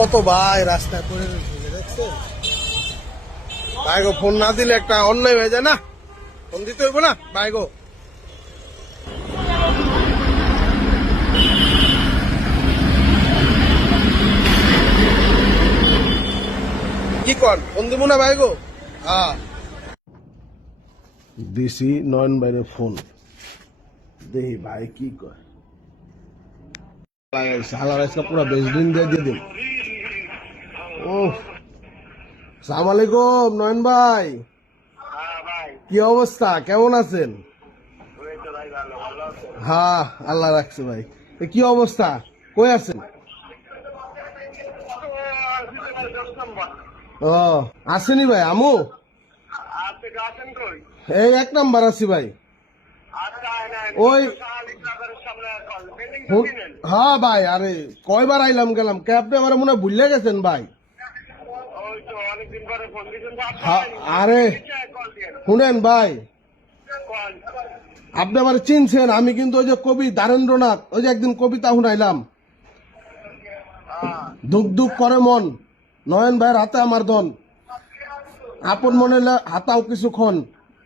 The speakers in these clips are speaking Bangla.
কত ভাই রাস্তায় পড়ে রয়েছে দেখছেন ভাই গো। ফোন না দিলে একটা অন্যায় হয়ে যায় না, ফোন দিতে হইব না ভাই গো। কি কর, ফোন দিব না ভাই গো। হ্যাঁ দিছি নয়ন ভাইয়ের ফোন, দেখি ভাই কি কয়। হালার আজকে পুরা বেশ দিন দিয়ে দিন। ও সালাম আলাইকুম নয়ন ভাই, কি অবস্থা, কেমন আছেন? হ্যাঁ আল্লাহ রাখছে ভাই। কি অবস্থা, কই আছেন? ও আসেনি ভাই আমু? এই 1 নাম্বার আছি ভাই। ওই হ্যাঁ ভাই, আরে কয়বার আইলাম গেলাম, ক্যাবটা আমার মনে হয় ভুলে গেছেন ভাই। আরে শুনেন ভাই, আপনি আমার চিনছেন, আমি কিন্তু ওই যে কবি দ্বারেন্দ্রনাথ, ওই যে একদিন কবিতা শুনাইলাম, দুঃখ দুঃখ করে মন, নয়ন ভাইয়ের হাতে আমার ধন, আপন মনে হাতাও কিছুক্ষণ,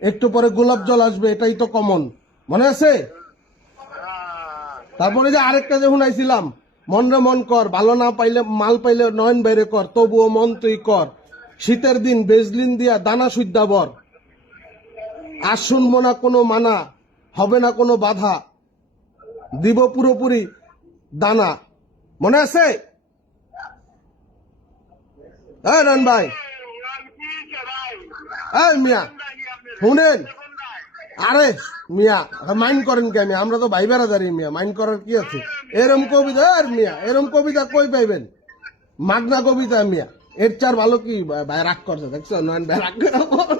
একটু পরে গোলাপ জল আসবে, এটাই তো কমন, মনে আছে? তারপরে যে আরেকটা যে শুনাইছিলাম, মন রে মন কর, ভালো না পাইলে মাল পাইলে নয়ন বাইরে কর, তবুও মন তুই কর, শীতের দিন বেজলিন দিয়া দানা সুদ্ধা বর, আর শুনবো না কোনো মানা, হবে না কোনো বাধা, দিব পুরোপুরি দানা, মনে আছে? হ্যাঁ নয়ন ভাই, এই মিয়া শুনেন, আরে মিয়া মাইন্ড করেন কেন, আমরা তো ভাই বেড়াদারি মিয়া, মাইন্ড করার কি আছে? এরম কবিতা আর মিয়া, এরম কবিতা কই পাইবেন, মাগনা কবিতা মিয়া, এর চার ভালো কি ভাই রাগ করছে দেখছো, নয়ন ভাই রাগ করে